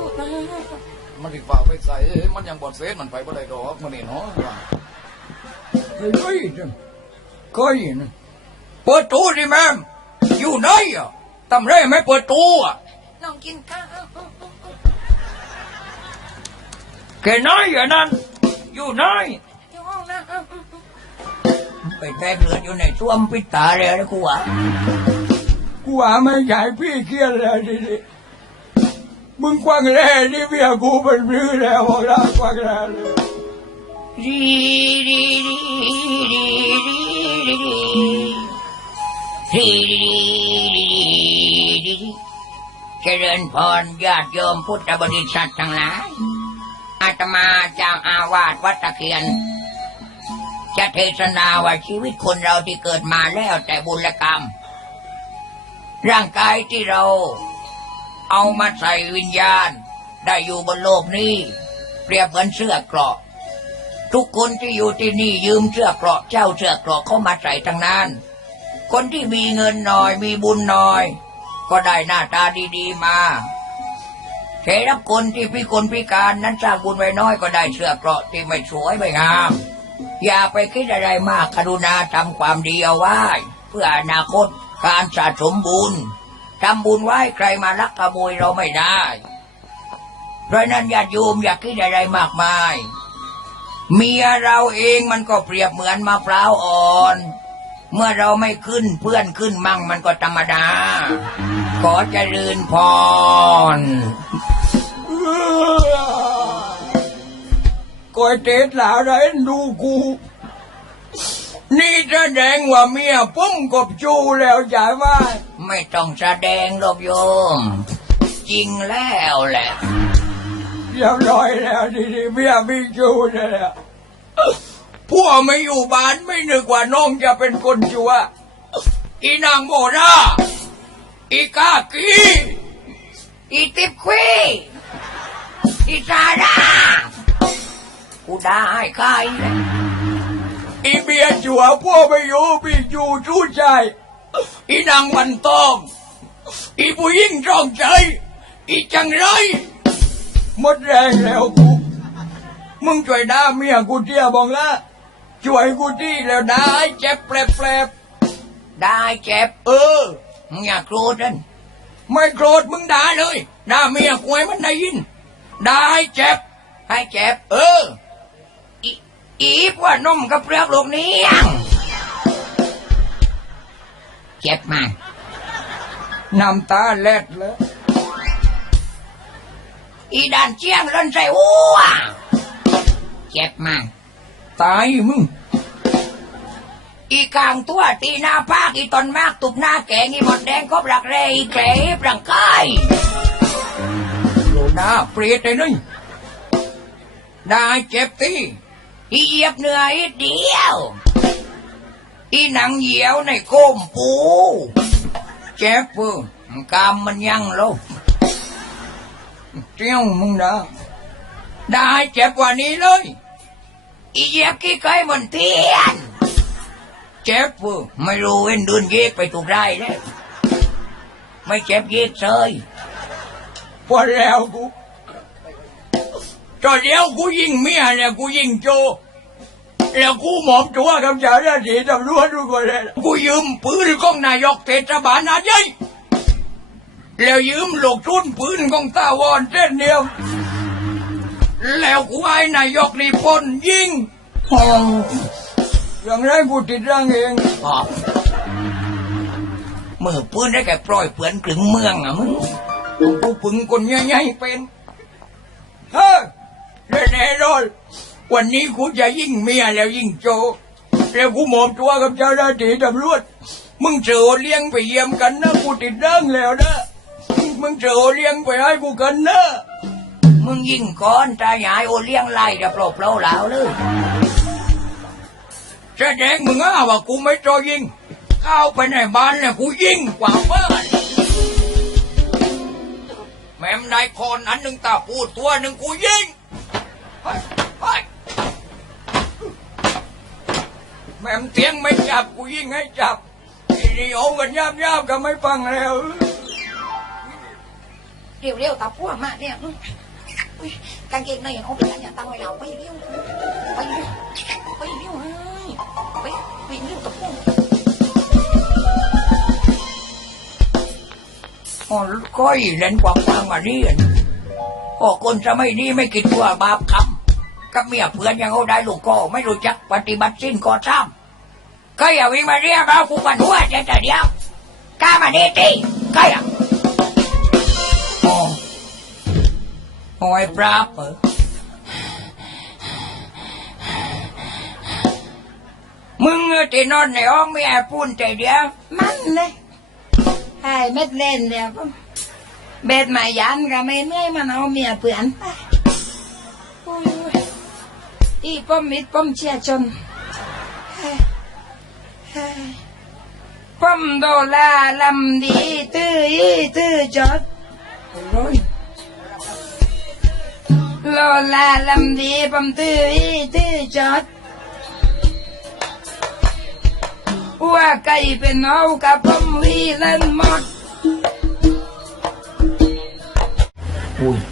อยู่นะมันถึงฝ่ากไปใส่มันยังบอดเซนมันไปบ่ได้ดอกมันนี่เนาะว่าเฮ้ยก็ยินเปิดตู้ดิแม่มอยู่ไหนอะทำไรไม่เปิดตู้อะน้องกินข้าวแกไหนอะนั่นอยู่ไหนอยู่ห้องนะไปแทงเลือดอยู่ในส้วมปิดตาเลยนะกูอะกูอะไม่ใช่พี่เครียดเลยดิดิ มึงกว้างแร่นี่เมียกูมันรื้อแล้วบอกล้ะกว้างแร่เลยรีรีรีรีรีรีรีเจริญพรญาติโยมพุทธบริษัททั้งหลายอาตมาจากอาวาสวัดตะเคียน จะเทศนาว่าชีวิตคนเราที่เกิดมาแล้วแต่บุญกรรม ร่างกายที่เรา เอามาใส่วิญญาณ ได้อยู่บนโลกนี้ เปรียบเหมือนเสื้อเกราะ ทุกคนที่อยู่ที่นี่ยืมเสื้อเกราะเจ้าเสื้อเกราะเข้ามาใส่ทั้งนั้น คนที่มีเงินหน่อยมีบุญหน่อย ก็ได้หน้าตาดีๆมาเทรับคนที่พิกลพิการนั้นสร้างบุญไว้น้อยก็ได้เสื้อเกราะที่ไม่สวยไม่งาม อย่าไปคิดอะไรมากกรุณาทำความดีเอาไว้ เพื่ออนาคตการสะสมบุญ ทำบุญไว้ใครมาลักขโมยเราไม่ได้ เพราะนั้นอย่าโยมอย่าคิดอะไรมากมาย เมียเราเองมันก็เปรียบเหมือนมะพร้าวอ่อน เมื่อเราไม่ขึ้นเพื่อนขึ้นมั่งมันก็ธรรมดา ขอเจริญพรก้อยเตะหลาไรดูกู นี่แสดงว่าเมียผมกับจูแล้วใช่ไหมไม่ต้องแสดงหรอกโยม จริงแล้วแหละเรียบร้อยแล้วทีนี้เมียมีจูแล้วพวกไม่อยู่บ้านไม่นึกว่าน้องจะเป็นคนชัวอีนางโมราอีกากีอีติบควีอีซาดากูได้ใครเลย อีเบียจัวพวกไม่อยู่พี่จูชู้ใจอีนางวันตองอีผู้หญิงจองใจอีจังไรหมดแรงแล้วกูมึงช่วยด่าเมียกูเที่ยบองละช่วยกูที่แล้วด่าให้เจ็บแปลบได้เจ็บเออมึงอย่าโกรธนั่นไม่โกรธมึงด่าเลยด่าเมียกูให้มันได้ยินได้เจ็บให้เจ็บเออ อีอีพว่านมกับเปลือกลูกเนี้ยงเจ็บมากน้ำตาเล็ดแล้วอีด่านเชียงร่นใส่หัวเจ็บมากตายมึงอีกลางตัวตีหน้าภาคอีตนมากตุบหน้าแกงอีหมดแดงครบหลักเรอีแกลบร่างกายโลนาเปรียดเลยนี่ด่าให้เจ็บตี อีเหยียบเหนื่อยเดียว อีหนังเหยียวในก้มปูเจ็บเออกามมันยังลงเจ้ามึงนะได้เจ็บกว่านี้เลย อีเหยียบขี้ไก่บนเทียน เจ็บเออไม่รู้เว้นเดินเยกไปถูกได้แล้วไม่เจ็บเยกเซยพอแล้วกู ตอนเดียวกูยิงเมียเนี่ยกูยิงโจ แล้วกูหมอบตัวกับเจ้าหน้าที่ตำรวจทุกคนเลยกูยืมปืนของนายกเทศบาลนาใหญ่แล้วยืมลูกชุนปืนของตาวอนเส้นเดียว แล้วกูให้นายกนี่พ่นยิงอย่างไรกูติดร่างเองอ๋อมือปืนได้แก่ปล่อยเปือนกลึงเมืองอะมึงกูปึงคนใหญ่ๆเป็นเฮ้ ยแน่นอนวันนี้กูจะยิ่งเมียแล้วยิ่งโจ แล้วกูหมอบตัวกับเจ้าหน้าที่ตำรวจ มึงเจอเลี้ยงไปเยี่ยมกันนะกูติดเรื่องแล้วนะ มึงเจอเลี้ยงไปให้กูกันนะ มึงยิ่งก้อนตายายโอเลี้ยงไล่จะปลบเล่าเหลาเลยแสดงมึงอ้าว่ากูไม่จอยิง เข้าไปในบ้านเนี่ยกูยิงกว่าบ้านแม่มนายคนอันหนึ่งตาพูดตัวหนึ่งกูยิง แม่มเตียงไม่จับกูยิงให้จับไอ้นี่โอ้กันยาบยาบๆก็ไม่ฟังแล้วเร็วๆตาพวกมาเนี่ยอุ๊ยกางเกงในเอาไปกันอย่าตั้งไว้เราไปเร็วไปเร็วไปเร็วเฮ้ยไปไปเร็วตาพวกอ๋อก้อยเล่นกวางกวางมานี่อัน โอ้คนสมัยนี้ไม่คิดว่าบาปกรรมกับเมียเพื่อนยังเอาได้ลูกก็ไม่รู้จักปฏิบัติสิ้นก่อสร้างก็อย่าวิ่งมาเรียกเรากูกันหัวใจแต่เดียวกล้ามาเนตีก็อย่าโอ้โอ้ยปราบเหรอมึงที่นอนในห้องไม่แอบพูนใจเดียวมันเลยไอ้เม็ดเล่นเดียวก็ เบ็ดมายันกับไม่เมื่อยมันเอาเมียเปื่อนไปโอ้ยอีป้อมมิดป้อมเชียจนเฮ้ยเฮ้ยป้อมโดลาลำดีตื้ออีตื้อจอดโอ้ยโลลาลำดีป้อมตื้ออีตื้อจอดว่าไก่เป็นเอากับผมวีเล่นหมด อุ้ย